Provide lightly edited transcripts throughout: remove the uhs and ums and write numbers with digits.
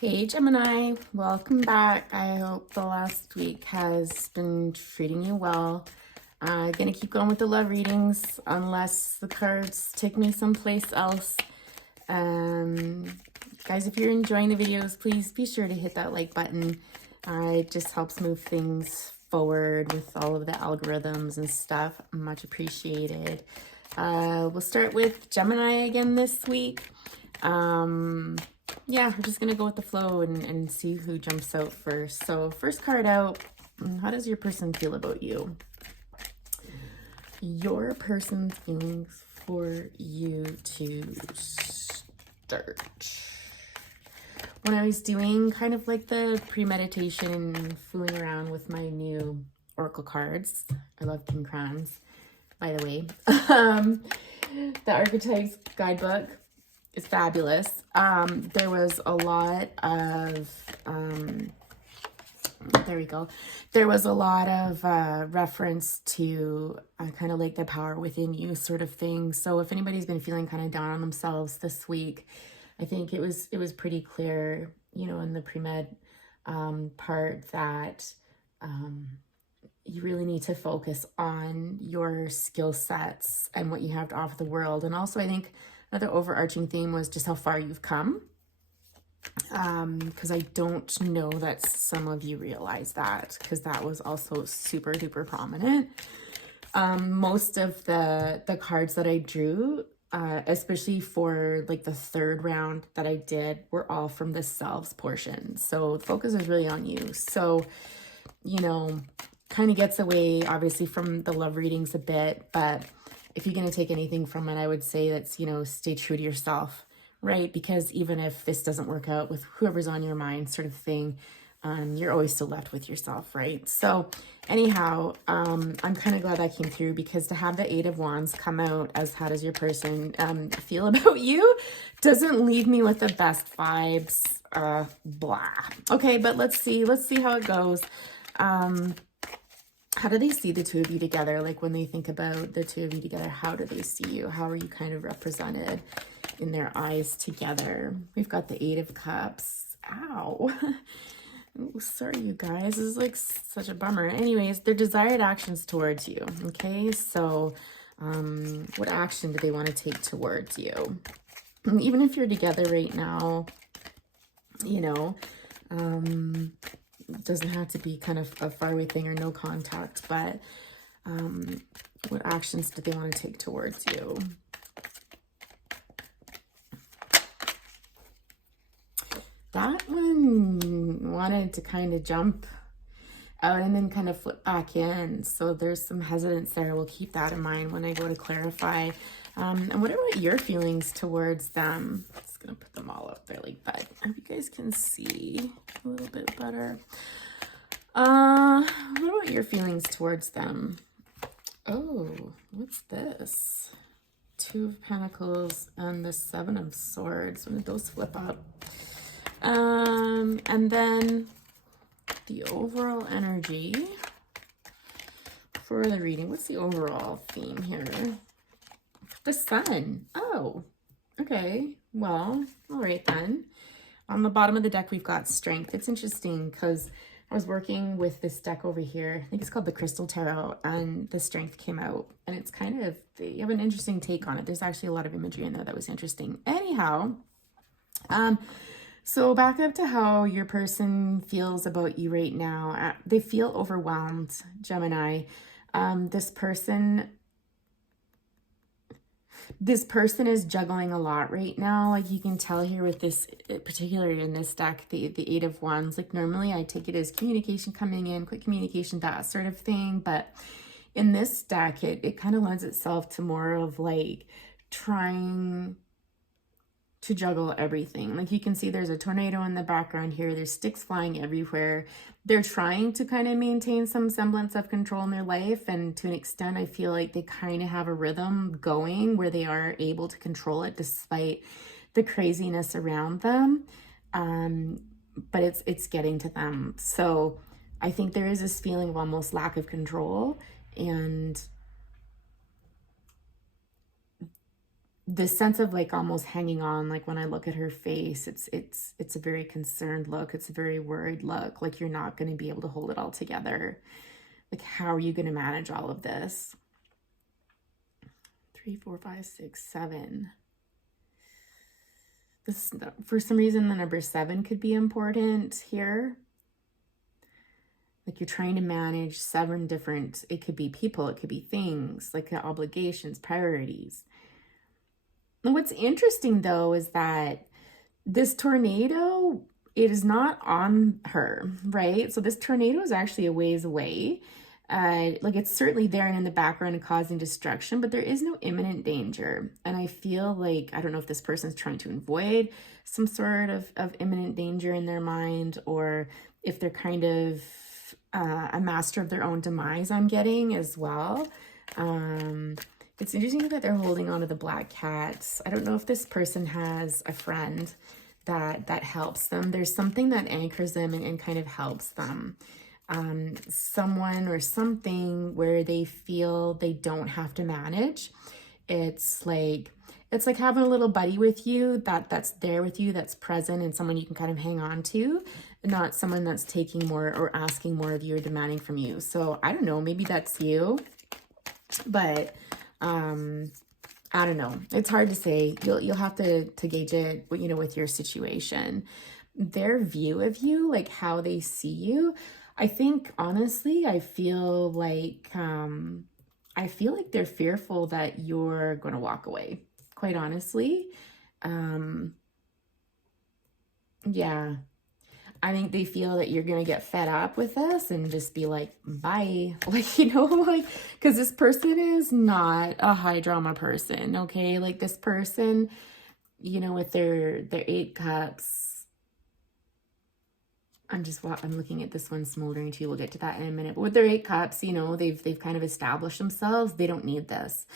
Hey Gemini, welcome back. I hope the last week has been treating you well. I'm gonna keep going with the love readings unless the cards take me someplace else. Guys, if you're enjoying the videos, please be sure to hit that like button. It just helps move things forward with all of the algorithms and stuff. Much appreciated. We'll start with Gemini again this week. Yeah, we're just gonna go with the flow and see who jumps out first. So first card out, how does your person feel about you? Your person's feelings for you to start. When I was doing kind of like the premeditation and fooling around with my new oracle cards, I love King Crowns, by the way. The Archetypes guidebook is fabulous. There was a lot of, there we go. There was a lot of reference to kind of like the power within you sort of thing. So if anybody's been feeling kind of down on themselves this week, I think it was pretty clear, you know, in the pre-med part that you really need to focus on your skill sets and what you have to offer the world. And also I think another overarching theme was just how far you've come. Because I don't know that some of you realize that, because that was also super duper prominent. Most of the cards that I drew, especially for like the third round that I did, were all from the selves portion. So the focus is really on you. So, you know, kind of gets away obviously from the love readings a bit, but if you're going to take anything from it, I would say that's, you know, stay true to yourself, right? Because even if this doesn't work out with whoever's on your mind sort of thing, you're always still left with yourself, right? So anyhow, I'm kind of glad that came through, because to have the Eight of Wands come out as how does your person feel about you doesn't leave me with the best vibes, blah. Okay, but let's see how it goes. How do they see the two of you together? Like when they think about the two of you together, how do they see you? How are you kind of represented in their eyes together? We've got the Eight of Cups. Ow. Ooh, sorry, you guys. This is like such a bummer. Anyways, their desired actions towards you. Okay, so what action do they want to take towards you? And even if you're together right now, you know, it doesn't have to be kind of a faraway thing or no contact, but what actions do they want to take towards you? That one wanted to kind of jump out and then kind of flip back in. So there's some hesitance there. We'll keep that in mind when I go to clarify. And what about your feelings towards them? I'm just going to put them all up there like that. I hope you guys can see a little bit better. What about your feelings towards them? Oh, what's this? Two of Pentacles and the Seven of Swords. When did those flip up? And then the overall energy for the reading. What's the overall theme here? The Sun. Oh, okay. Well, all right then. On the bottom of the deck, we've got Strength. It's interesting because I was working with this deck over here. I think it's called the Crystal Tarot, and the Strength came out. And it's kind of, you have an interesting take on it. There's actually a lot of imagery in there that was interesting. Anyhow, so back up to how your person feels about you right now. They feel overwhelmed, Gemini. This person is juggling a lot right now. Like you can tell here with this, particularly in this deck, the Eight of Wands. Like normally I take it as communication coming in, quick communication, that sort of thing. But in this deck, it kind of lends itself to more of like trying to juggle everything. Like you can see there's a tornado in the background here. There's sticks flying everywhere. They're trying to kind of maintain some semblance of control in their life. And to an extent, I feel like they kind of have a rhythm going where they are able to control it despite the craziness around them. But it's getting to them. So I think there is this feeling of almost lack of control, and this sense of like almost hanging on. Like when I look at her face, it's a very concerned look. It's a very worried look. Like you're not going to be able to hold it all together. Like, how are you going to manage all of this? 3, 4, 5, 6, 7. This, for some reason, the number 7 could be important here. Like you're trying to manage 7 different, it could be people, it could be things, like obligations, priorities. And what's interesting though is that this tornado, it is not on her, right? So this tornado is actually a ways away. Like it's certainly there and in the background and causing destruction, but there is no imminent danger. And I feel like, I don't know if this person's trying to avoid some sort of imminent danger in their mind, or if they're kind of a master of their own demise, I'm getting as well. It's interesting that they're holding on to the black cats. I don't know if this person has a friend that helps them. There's something that anchors them and kind of helps them. Someone or something where they feel they don't have to manage. It's like having a little buddy with you that's there with you, that's present, and someone you can kind of hang on to, not someone that's taking more or asking more of you or demanding from you. So I don't know, maybe that's you, but I don't know. It's hard to say. You'll have to gauge it, you know, with your situation. Their view of you, like how they see you, I think honestly, I feel like they're fearful that you're going to walk away. Quite honestly, yeah. I think they feel that you're going to get fed up with this and just be like, bye. Like, you know, like, because this person is not a high drama person, okay? Like this person, you know, with their 8 cups, I'm looking at this one smoldering too. We'll get to that in a minute. But with their 8 cups, you know, they've kind of established themselves. They don't need this.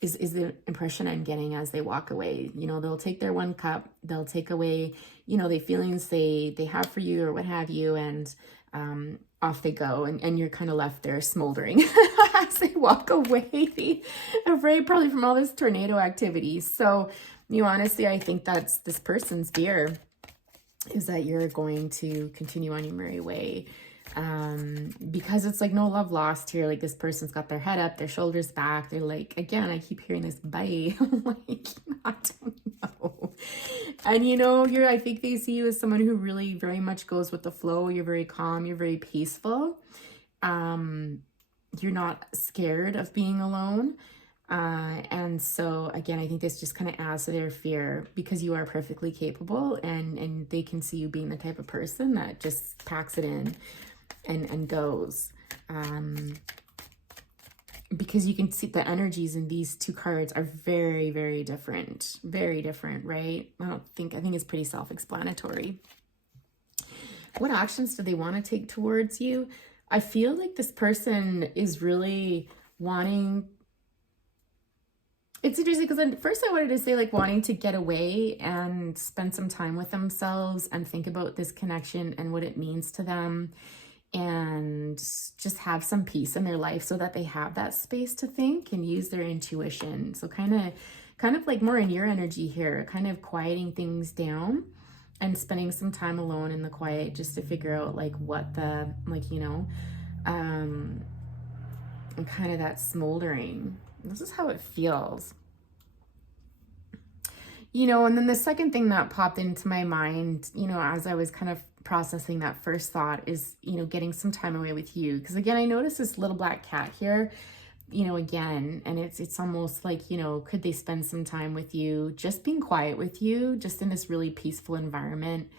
Is the impression I'm getting as they walk away. You know, they'll take their 1 cup, they'll take away, you know, the feelings they have for you or what have you, and off they go, and you're kind of left there smoldering as they walk away, afraid probably from all this tornado activity. So, you know, honestly, I think that's this person's fear, is that you're going to continue on your merry way. Because it's like no love lost here. Like this person's got their head up, their shoulders back. They're like, again, I keep hearing this bye. Like, I don't know. And you know, I think they see you as someone who really very much goes with the flow. You're very calm, you're very peaceful. You're not scared of being alone. And so again, I think this just kind of adds to their fear, because you are perfectly capable, and they can see you being the type of person that just packs it in and goes. Because you can see the energies in these 2 cards are very, very different, right? I think it's pretty self-explanatory. What actions do they want to take towards you? I feel like this person is really wanting. It's interesting because at first I wanted to say like wanting to get away and spend some time with themselves and think about this connection and what it means to them, and just have some peace in their life so that they have that space to think and use their intuition. So kind of like more in your energy here, kind of quieting things down and spending some time alone in the quiet, just to figure out like what the, like, you know, and kind of that smoldering. This is how it feels. You know, and then the second thing that popped into my mind, you know, as I was kind of processing that first thought, is, you know, getting some time away with you. Because again, I noticed this little black cat here, you know, again, and it's almost like, you know, could they spend some time with you, just being quiet with you, just in this really peaceful environment,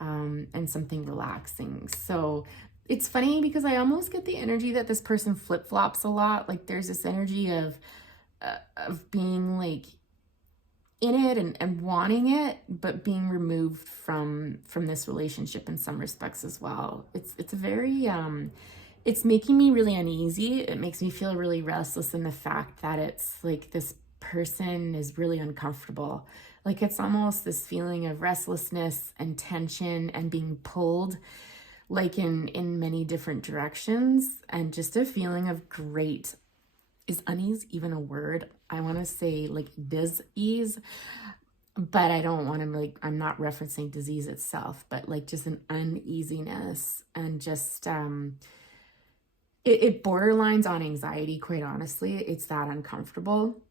and something relaxing. So it's funny because I almost get the energy that this person flip-flops a lot. Like there's this energy of being like in it and wanting it, but being removed from this relationship in some respects as well. It's a very it's making me really uneasy. It makes me feel really restless in the fact that it's like this person is really uncomfortable. Like it's almost this feeling of restlessness and tension and being pulled like in many different directions, and just a feeling of great is unease even a word? I want to say like dis-ease, but I don't want to like, I'm not referencing disease itself, but like just an uneasiness and just, it borderlines on anxiety, quite honestly. It's that uncomfortable.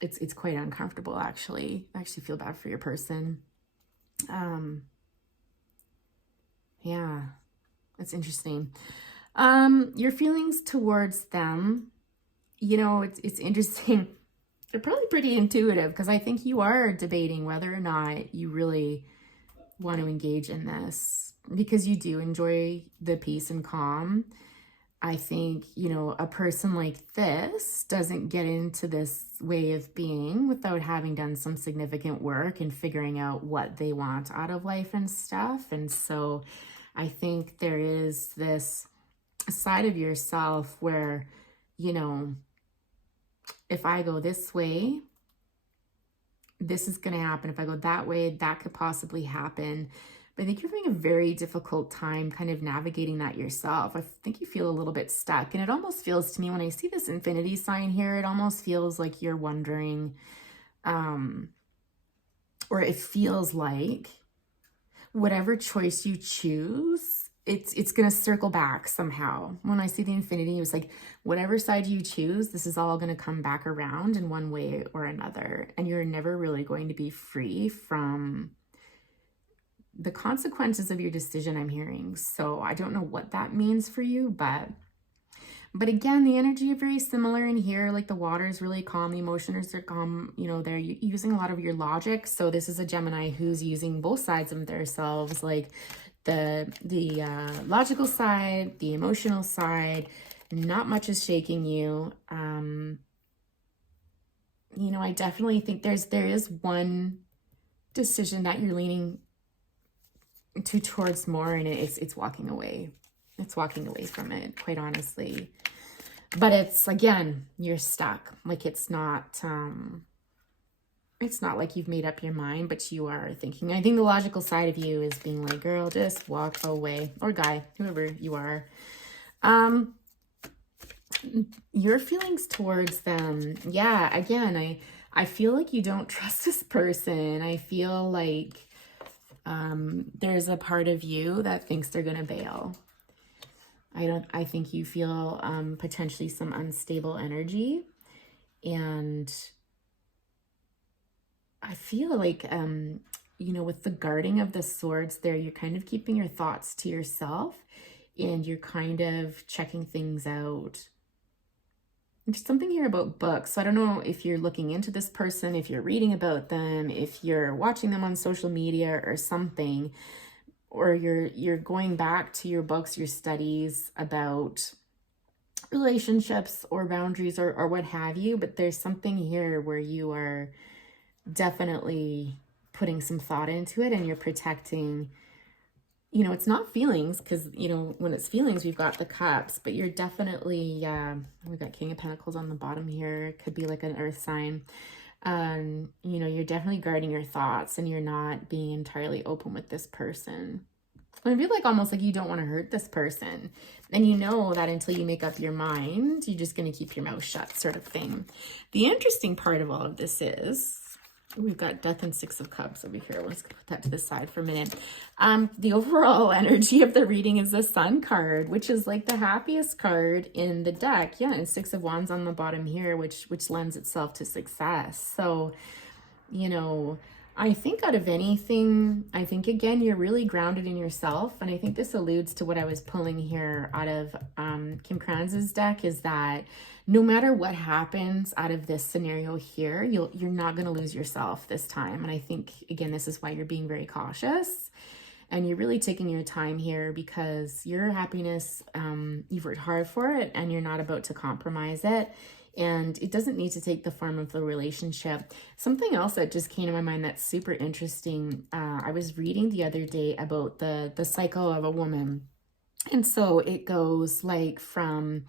It's quite uncomfortable, actually. I actually feel bad for your person. Yeah, that's interesting. Your feelings towards them, you know, it's interesting. They're probably pretty intuitive because I think you are debating whether or not you really want to engage in this because you do enjoy the peace and calm. I think, you know, a person like this doesn't get into this way of being without having done some significant work and figuring out what they want out of life and stuff. And so I think there is this side of yourself where, you know, if I go this way, this is going to happen. If I go that way, that could possibly happen. But I think you're having a very difficult time kind of navigating that yourself. I think you feel a little bit stuck. And it almost feels to me, when I see this infinity sign here, it almost feels like you're wondering, or it feels like whatever choice you choose, it's going to circle back somehow. When I see the infinity, it was like, whatever side you choose, this is all going to come back around in one way or another. And you're never really going to be free from the consequences of your decision, I'm hearing. So I don't know what that means for you, but again, the energy is very similar in here. Like the water is really calm, the emotions are calm, you know, they're using a lot of your logic. So this is a Gemini who's using both sides of themselves, like the logical side, the emotional side. Not much is shaking you. You know, I definitely think there is one decision that you're leaning towards more, and it's walking away. It's walking away from it, quite honestly. But it's, again, you're stuck. Like it's not like you've made up your mind, but you are thinking. I think the logical side of you is being like, girl, just walk away. Or guy, whoever you are. Your feelings towards them, yeah, again, I feel like you don't trust this person. I feel like there's a part of you that thinks they're gonna bail. I think you feel potentially some unstable energy, and I feel like you know, with the guarding of the swords there, you're kind of keeping your thoughts to yourself, and you're kind of checking things out. There's something here about books. So I don't know if you're looking into this person, if you're reading about them, if you're watching them on social media or something, or you're going back to your books, your studies about relationships or boundaries or what have you. But there's something here where you are definitely putting some thought into it, and you're protecting, you know, it's not feelings, because, you know, when it's feelings, we've got the cups, but you're definitely, we've got King of Pentacles on the bottom here. It could be like an earth sign. You know, you're definitely guarding your thoughts, and you're not being entirely open with this person. I feel like almost like you don't want to hurt this person. And you know that until you make up your mind, you're just going to keep your mouth shut, sort of thing. The interesting part of all of this is, we've got Death and Six of Cups over here. Let's put that to the side for a minute. The overall energy of the reading is the Sun card, which is like the happiest card in the deck. Yeah, and Six of Wands on the bottom here, which lends itself to success. So, you know, I think out of anything, I think, again, you're really grounded in yourself. And I think this alludes to what I was pulling here out of Kim Kranz's deck, is that no matter what happens out of this scenario here, you're not going to lose yourself this time. And I think, again, this is why you're being very cautious, and you're really taking your time here, because your happiness, you've worked hard for it, and you're not about to compromise it. And it doesn't need to take the form of the relationship. Something else that just came to my mind that's super interesting. I was reading the other day about the cycle of a woman. And so it goes like from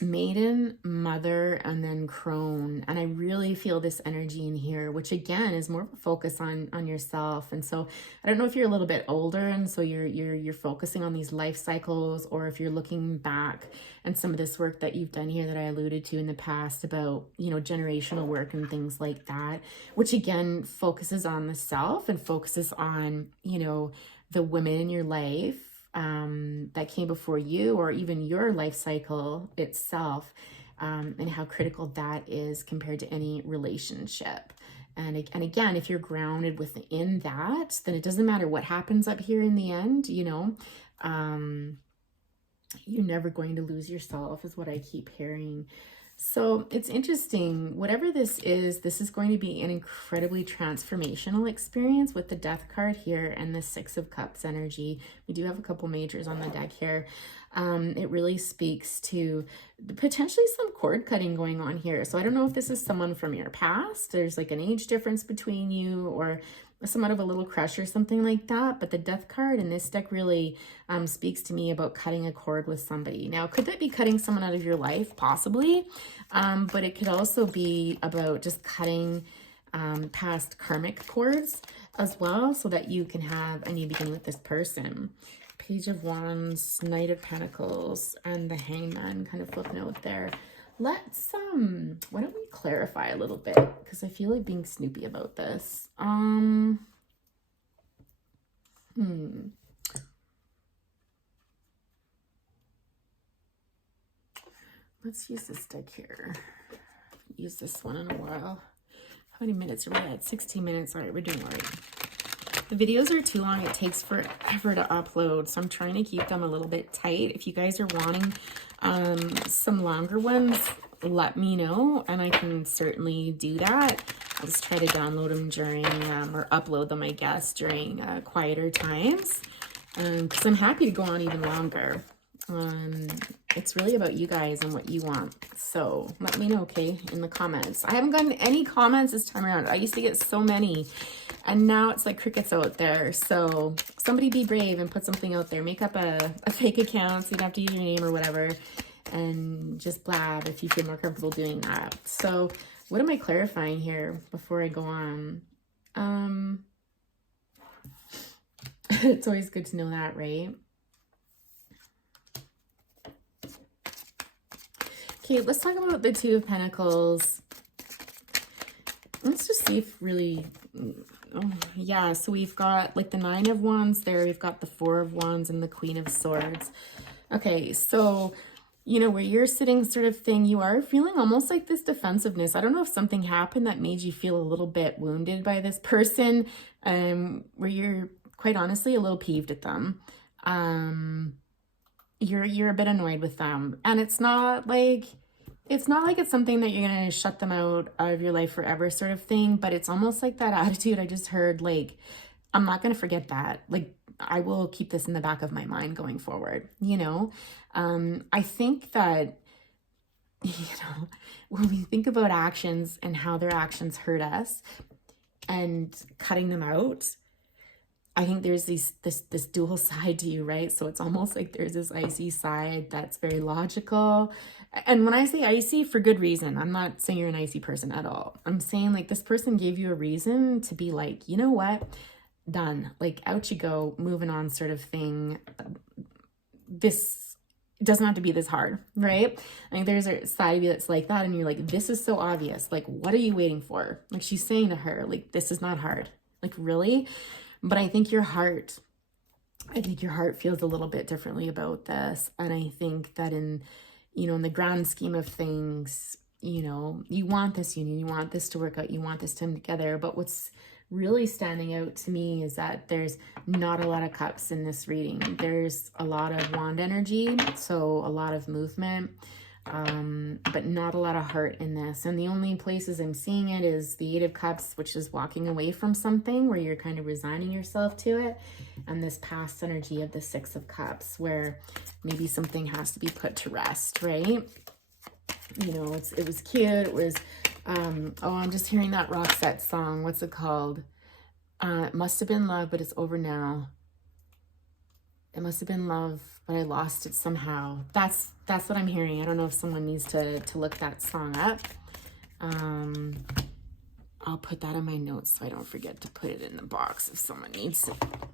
Maiden, Mother, and then Crone. And I really feel this energy in here, which again is more of a focus on yourself. And so I don't know if you're a little bit older and so you're focusing on these life cycles, or if you're looking back and some of this work that you've done here that I alluded to in the past about, you know, generational work and things like that, which again focuses on the self and focuses on, you know, the women in your life that came before you, or even your life cycle itself, and how critical that is compared to any relationship. And again, if you're grounded within that, then it doesn't matter what happens up here in the end, you know, you're never going to lose yourself is what I keep hearing. So it's interesting, whatever this is going to be an incredibly transformational experience with the Death card here and the Six of Cups energy. We do have a couple majors on the deck here. It really speaks to potentially some cord cutting going on here. So I don't know if this is someone from your past. There's like an age difference between you, or somewhat of a little crush or something like that. But the Death card in this deck really speaks to me about cutting a cord with somebody. Now, could that be cutting someone out of your life? Possibly. But it could also be about just cutting past karmic cords as well, so that you can have a new beginning with this person. Page of Wands, Knight of Pentacles, and the Hangman kind of footnote there. Let's, why don't we clarify a little bit? Because I feel like being snoopy about this. Let's use this deck here. Use this one in a while. How many minutes are we at? 16 minutes. All right, we're doing all right. The videos are too long. It takes forever to upload, so I'm trying to keep them a little bit tight. If you guys are wanting some longer ones, let me know, and I can certainly do that. I'll just try to download them during, or upload them, I guess, during quieter times, because I'm happy to go on even longer. It's really about you guys and what you want. So let me know, okay, in the comments. I haven't gotten any comments this time around. I used to get so many, and now it's like crickets out there. So somebody be brave and put something out there. Make up a fake account, so you don't have to use your name or whatever, and just blab if you feel more comfortable doing that. So what am I clarifying here before I go on? It's always good to know that, right? Okay, let's talk about the Two of Pentacles. Let's just see if really, oh, yeah, so we've got like the Nine of Wands there, we've got the Four of Wands and the Queen of Swords. Okay, so, you know, where you're sitting sort of thing, you are feeling almost like this defensiveness. I don't know if something happened that made you feel a little bit wounded by this person, where you're quite honestly a little peeved at them. You're a bit annoyed with them, and it's not like it's something that you're gonna shut them out of your life forever sort of thing, but it's almost like that attitude I just heard, like, I'm not gonna forget that, like, I will keep this in the back of my mind going forward, you know. I think that, you know, when we think about actions and how their actions hurt us and cutting them out, I think there's this dual side to you, right? So it's almost like there's this icy side that's very logical. And when I say icy, for good reason. I'm not saying you're an icy person at all. I'm saying like this person gave you a reason to be like, you know what? Done. Like, out you go, moving on sort of thing. This doesn't have to be this hard, right? I think there's a side of you that's like that, and you're like, this is so obvious. Like, what are you waiting for? Like, she's saying to her, like, this is not hard. Like, really? But I think your heart feels a little bit differently about this. And I think that in the grand scheme of things, you know, you want this union, you want this to work out, you want this time together. But what's really standing out to me is that there's not a lot of cups in this reading. There's a lot of wand energy, so a lot of movement, but not a lot of heart in this. And the only places I'm seeing it is the Eight of Cups, which is walking away from something where you're kind of resigning yourself to it, and this past energy of the Six of Cups, where maybe something has to be put to rest, right? You know, it was cute. It was, oh, I'm just hearing that Roxette song. What's it called? It must have been love, but it's over now. it must have been love, but I lost it somehow. That's what I'm hearing. I don't know if someone needs to look that song up. I'll put that in my notes so I don't forget to put it in the box if someone needs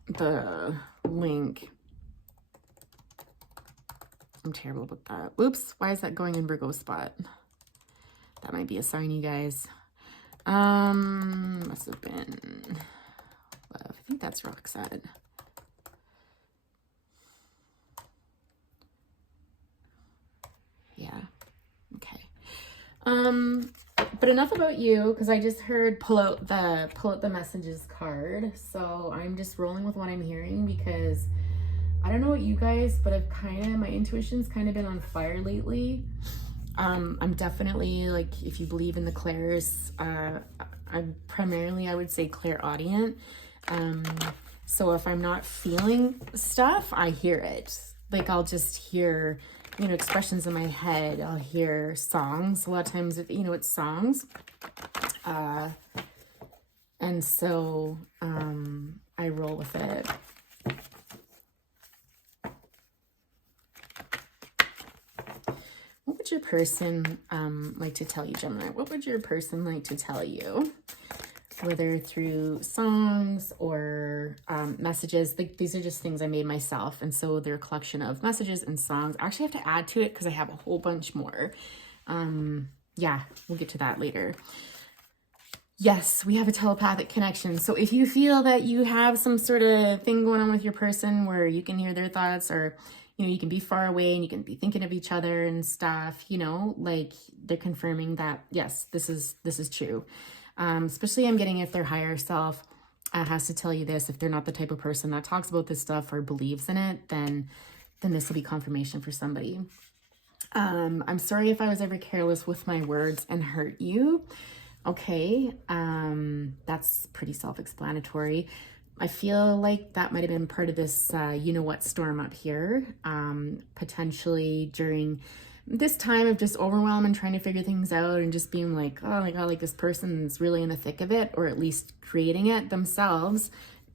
the link. I'm terrible about that. Oops, why is that going in Virgo spot? That might be a sign, you guys. Must have been love. I think that's Roxette. Yeah. Okay. But enough about you, because I just heard pull out the messages card. So I'm just rolling with what I'm hearing, because I don't know what you guys, but my intuition's kind of been on fire lately. I'm definitely, like, if you believe in the clairs, I'm primarily, I would say, clairaudient. So if I'm not feeling stuff, I hear it. Like, I'll just hear, you know, expressions in my head. I'll hear songs. A lot of times, you know, it's songs. And so I roll with it. What would your person like to tell you, Gemini? What would your person like to tell you? Whether through songs or messages. Like, these are just things I made myself. And so they're a collection of messages and songs. I actually have to add to it because I have a whole bunch more. Yeah, we'll get to that later. Yes, we have a telepathic connection. So if you feel that you have some sort of thing going on with your person where you can hear their thoughts, or, you know, you can be far away and you can be thinking of each other and stuff, you know, like, they're confirming that, yes, this is true. Especially I'm getting if their higher self has to tell you this. If they're not the type of person that talks about this stuff or believes in it, then this will be confirmation for somebody. I'm sorry if I was ever careless with my words and hurt you. Okay, that's pretty self-explanatory. I feel like that might have been part of this, you know what, storm up here. Potentially during this time of just overwhelm and trying to figure things out and just being like, oh my God, like, this person's really in the thick of it, or at least creating it themselves,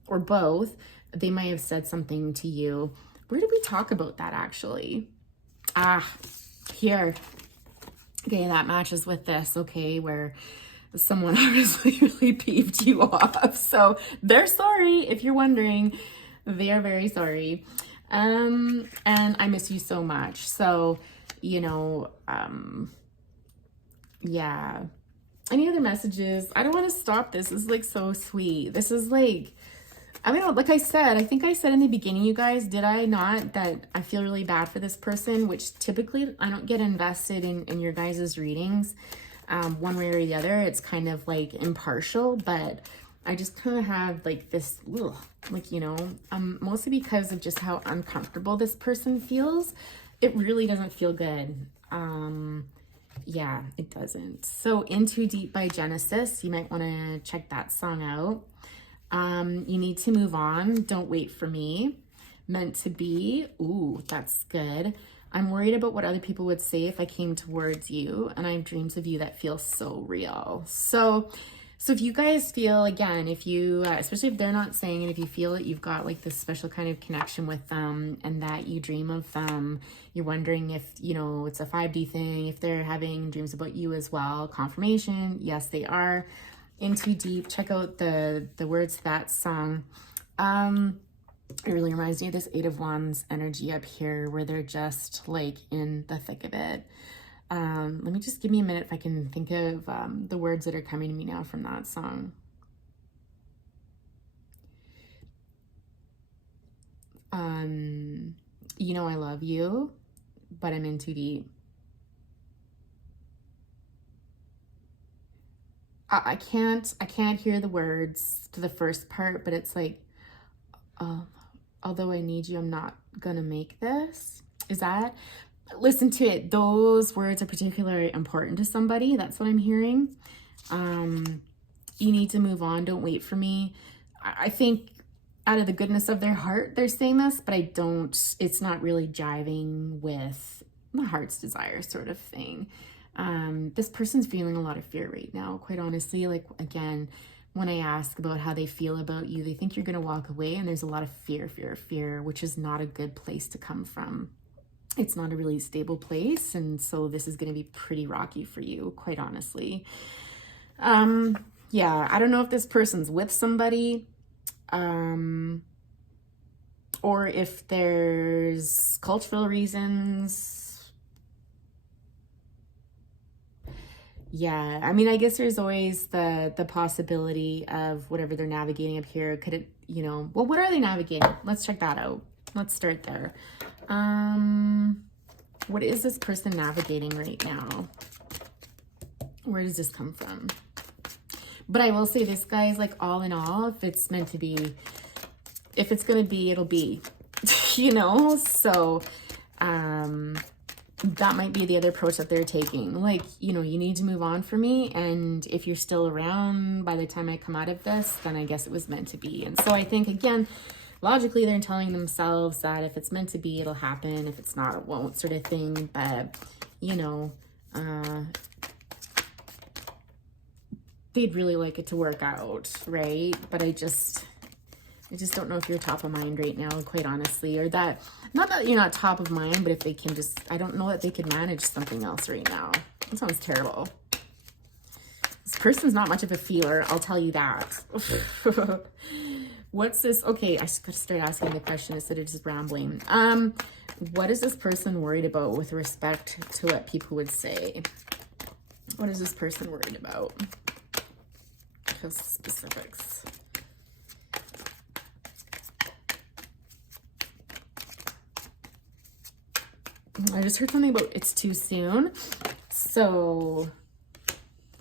or both. They might have said something to you. Where did we talk about that actually? Here. Okay, that matches with this, okay, where someone obviously really peeved you off. So they're sorry, if you're wondering. They are very sorry. And I miss you so much. So, you know, yeah. Any other messages? I don't want to stop this. This is, like, so sweet. This is, like, I mean, like I said, I think I said in the beginning, you guys, did I not, that I feel really bad for this person, which typically I don't get invested in your guys' readings. One way or the other, it's kind of like impartial, but I just kind of have like this, like, you know, mostly because of just how uncomfortable this person feels. It really doesn't feel good. Yeah, it doesn't. So In Too Deep by Genesis, you might want to check that song out. You Need to Move On, Don't Wait for Me. Meant to Be, ooh, that's good. I'm worried about what other people would say if I came towards you, and I have dreams of you that feel so real. So if you guys feel, again, if you, especially if they're not saying it, if you feel that you've got like this special kind of connection with them and that you dream of them, you're wondering if, you know, it's a 5D thing, if they're having dreams about you as well, confirmation, yes, they are. In Too Deep, check out the words to that song. It really reminds me of this Eight of Wands energy up here, where they're just like in the thick of it. Let me just give me a minute if I can think of the words that are coming to me now from that song. You know I love you, but I'm in too deep. I can't hear the words to the first part, but it's like, although I need you, I'm not gonna make this. Is that? Listen to it. Those words are particularly important to somebody. That's what I'm hearing. You need to move on. Don't wait for me. I think out of the goodness of their heart, they're saying this, but it's not really jiving with the heart's desire sort of thing. This person's feeling a lot of fear right now, quite honestly. Like, again, when I ask about how they feel about you, they think you're going to walk away, and there's a lot of fear, which is not a good place to come from. It's not a really stable place, and so this is going to be pretty rocky for you, quite honestly. Yeah, I don't know if this person's with somebody, or if there's cultural reasons. Yeah, I mean, I guess there's always the possibility of whatever they're navigating up here. Could it, you know, well, what are they navigating? Let's check that out. Let's start there. What is this person navigating right now? Where does this come from? But I will say this, guys, like, all in all, if it's meant to be, if it's going to be, it'll be, you know? So, that might be the other approach that they're taking. Like, you know, you need to move on for me. And if you're still around by the time I come out of this, then I guess it was meant to be. And so I think, again, logically, they're telling themselves that if it's meant to be, it'll happen. If it's not, it won't, sort of thing. But, you know, they'd really like it to work out, right? But I just don't know if you're top of mind right now, quite honestly, or that, not that you're not top of mind, but if they can just, I don't know that they could manage something else right now. That sounds terrible. This person's not much of a feeler, I'll tell you that. What's this? Okay, I just gotta start asking the question instead of just rambling. What is this person worried about with respect to what people would say? What is this person worried about? Because specifics. I just heard something about it's too soon. So,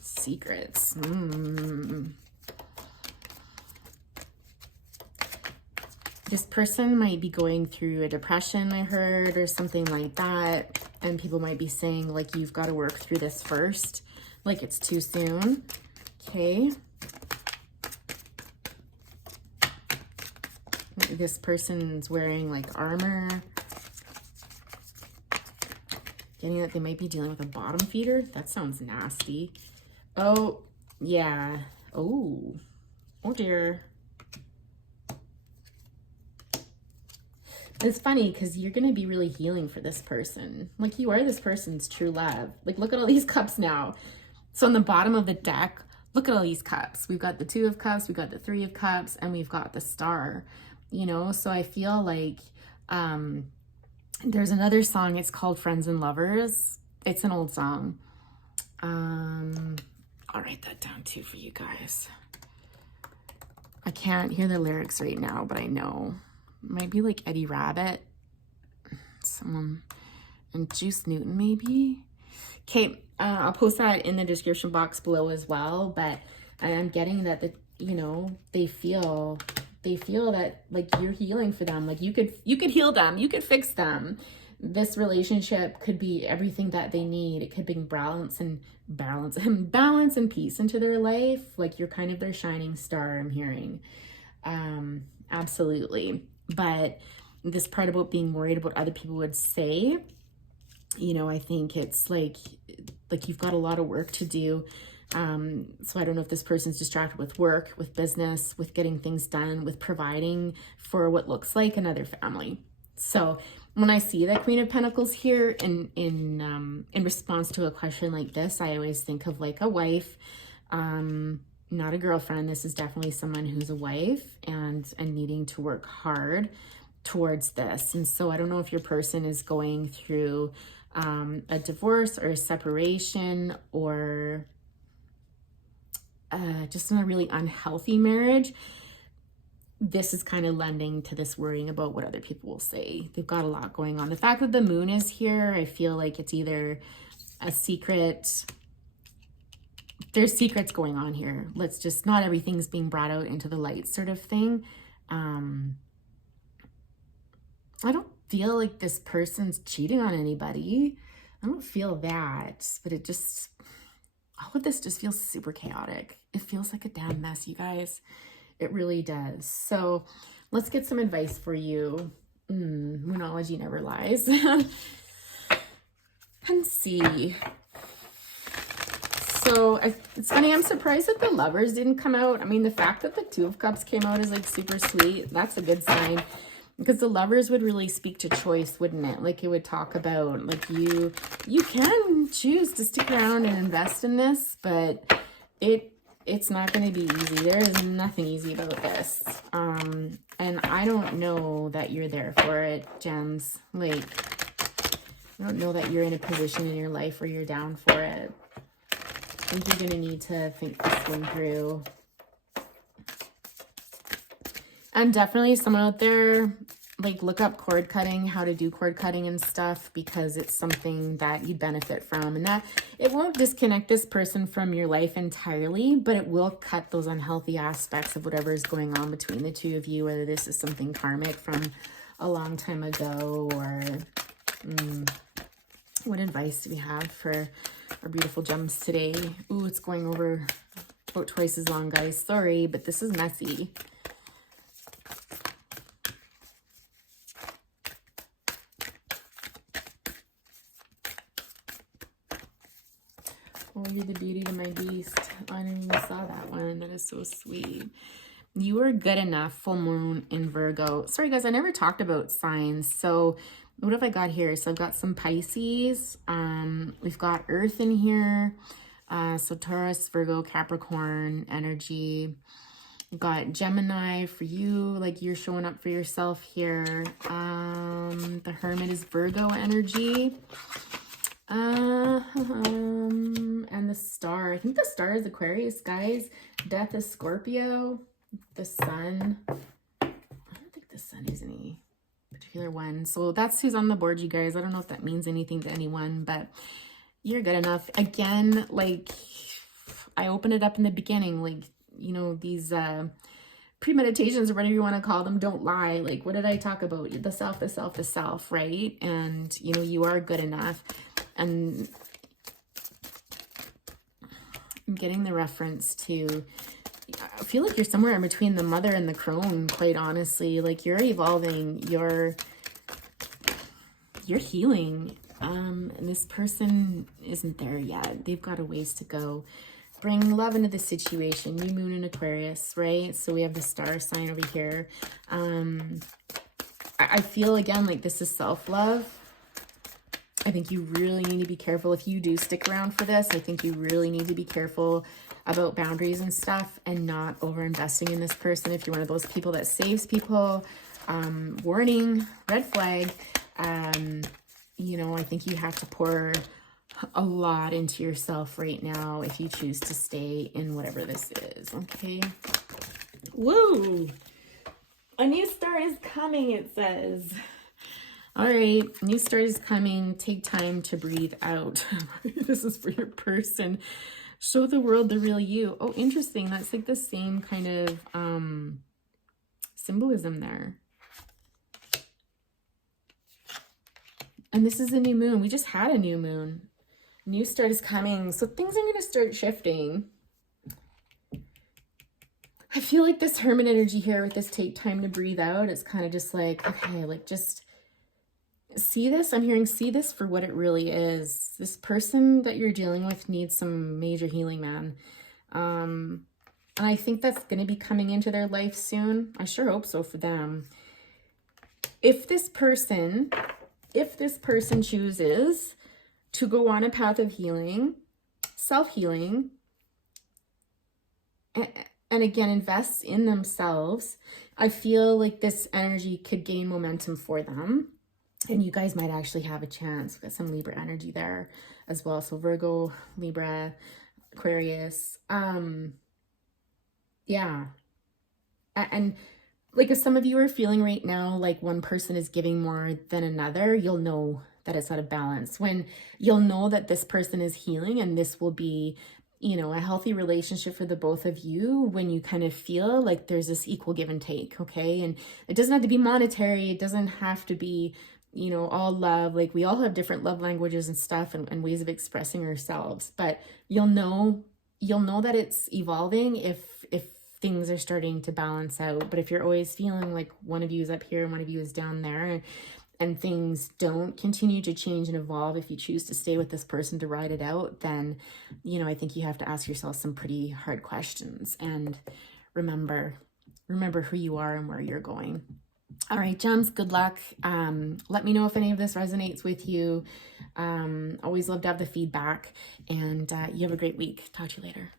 secrets. This person might be going through a depression, I heard, or something like that. And people might be saying, like, you've got to work through this first. Like, it's too soon. Okay. This person's wearing, like, armor. Getting that they might be dealing with a bottom feeder. That sounds nasty. Oh, yeah. Oh dear. It's funny because you're going to be really healing for this person. Like, you are this person's true love. Like, look at all these cups now. So on the bottom of the deck, look at all these cups. We've got the 2 of cups, we've got the 3 of cups, and we've got the star, you know? So I feel like, there's another song, it's called Friends and Lovers. It's an old song. I'll write that down too for you guys. I can't hear the lyrics right now, but I know. It might be like Eddie Rabbitt. Someone, and Juice Newton maybe. Okay, I'll post that in the description box below as well, but I'm getting that, you know, they feel that, like, you're healing for them. Like, you could heal them, you could fix them. This relationship could be everything that they need. It could bring balance and peace into their life. Like, you're kind of their shining star, I'm hearing. Absolutely. But this part about being worried about other people would say, you know, I think it's like you've got a lot of work to do. So I don't know if this person's distracted with work, with business, with getting things done, with providing for what looks like another family. So when I see the Queen of Pentacles here in response to a question like this, I always think of like a wife, not a girlfriend. This is definitely someone who's a wife and needing to work hard towards this. And so I don't know if your person is going through a divorce or a separation, or just in a really unhealthy marriage. This is kind of lending to this worrying about what other people will say. They've got a lot going on. The fact that the moon is here, I feel like it's either a secret. There's secrets going on here. Let's just, not everything's being brought out into the light sort of thing. I don't feel like this person's cheating on anybody. I don't feel that, but it just, all of this just feels super chaotic. It feels like a damn mess, you guys. It really does. So let's get some advice for you. Moonology never lies. And see. So it's funny, I'm surprised that the Lovers didn't come out. I mean, the fact that the Two of Cups came out is like super sweet. That's a good sign. Because the Lovers would really speak to choice, wouldn't it? Like it would talk about like you can choose to stick around and invest in this, but it's not going to be easy. There is nothing easy about this. And I don't know that you're there for it, Gems. Like, I don't know that you're in a position in your life where you're down for it. I think you're going to need to think this one through. And definitely someone out there, like, look up cord cutting, how to do cord cutting and stuff, because it's something that you benefit from. And that it won't disconnect this person from your life entirely, but it will cut those unhealthy aspects of whatever is going on between the two of you, whether this is something karmic from a long time ago, or what advice do we have for our beautiful gems today? Ooh, it's going over about twice as long, guys. Sorry, but this is messy. Oh, you're the beauty to my beast. I didn't even saw that one. That is so sweet. You are good enough. Full moon in Virgo. Sorry, guys, I never talked about signs. So what have I got here? So I've got some Pisces. We've got Earth in here. So Taurus, Virgo, Capricorn energy. We've got Gemini for you. Like you're showing up for yourself here. The Hermit is Virgo energy. And the Star, I think the Star is Aquarius, guys. Death is Scorpio. The Sun, I don't think the Sun is any particular one. So that's who's on the board, you guys. I don't know if that means anything to anyone, but you're good enough. Again, like I opened it up in the beginning, like, you know, these premeditations or whatever you want to call them don't lie. Like, what did I talk about? The self, the self, the self, right? And, you know, you are good enough. And I'm getting the reference to, I feel like you're somewhere in between the Mother and the Crone, quite honestly. Like you're evolving, you're healing. And this person isn't there yet. They've got a ways to go. Bring love into the situation. New moon in Aquarius, right? So we have the Star sign over here. I feel again like this is self-love. I think you really need to be careful if you do stick around for this. I think you really need to be careful about boundaries and stuff and not over investing in this person. If you're one of those people that saves people, warning, red flag, you know, I think you have to pour a lot into yourself right now if you choose to stay in whatever this is, okay? Woo! A new star is coming, it says. All right, new start is coming. Take time to breathe out. This is for your person. Show the world the real you. Oh, interesting. That's like the same kind of symbolism there. And this is a new moon. We just had a new moon. New start is coming. So things are going to start shifting. I feel like this Hermit energy here with this take time to breathe out. It's kind of just like, okay, like just see this. I'm hearing see this for what it really is. This person that you're dealing with needs some major healing, man. And I think that's going to be coming into their life soon. I sure hope so for them. If this person chooses to go on a path of healing, self-healing, and again, invests in themselves, I feel like this energy could gain momentum for them. And you guys might actually have a chance. We've got some Libra energy there as well. So Virgo, Libra, Aquarius. Yeah. And like if some of you are feeling right now like one person is giving more than another, you'll know that it's out of balance. When you'll know that this person is healing and this will be, you know, a healthy relationship for the both of you when you kind of feel like there's this equal give and take, okay? And it doesn't have to be monetary. It doesn't have to be, you know, all love. Like we all have different love languages and stuff and ways of expressing ourselves, but you'll know that it's evolving if things are starting to balance out. But if you're always feeling like one of you is up here and one of you is down there, and things don't continue to change and evolve, if you choose to stay with this person to ride it out, then, you know, I think you have to ask yourself some pretty hard questions and remember who you are and where you're going. All right, Gems, good luck. Let me know if any of this resonates with you. Always love to have the feedback, and you have a great week. Talk to you later.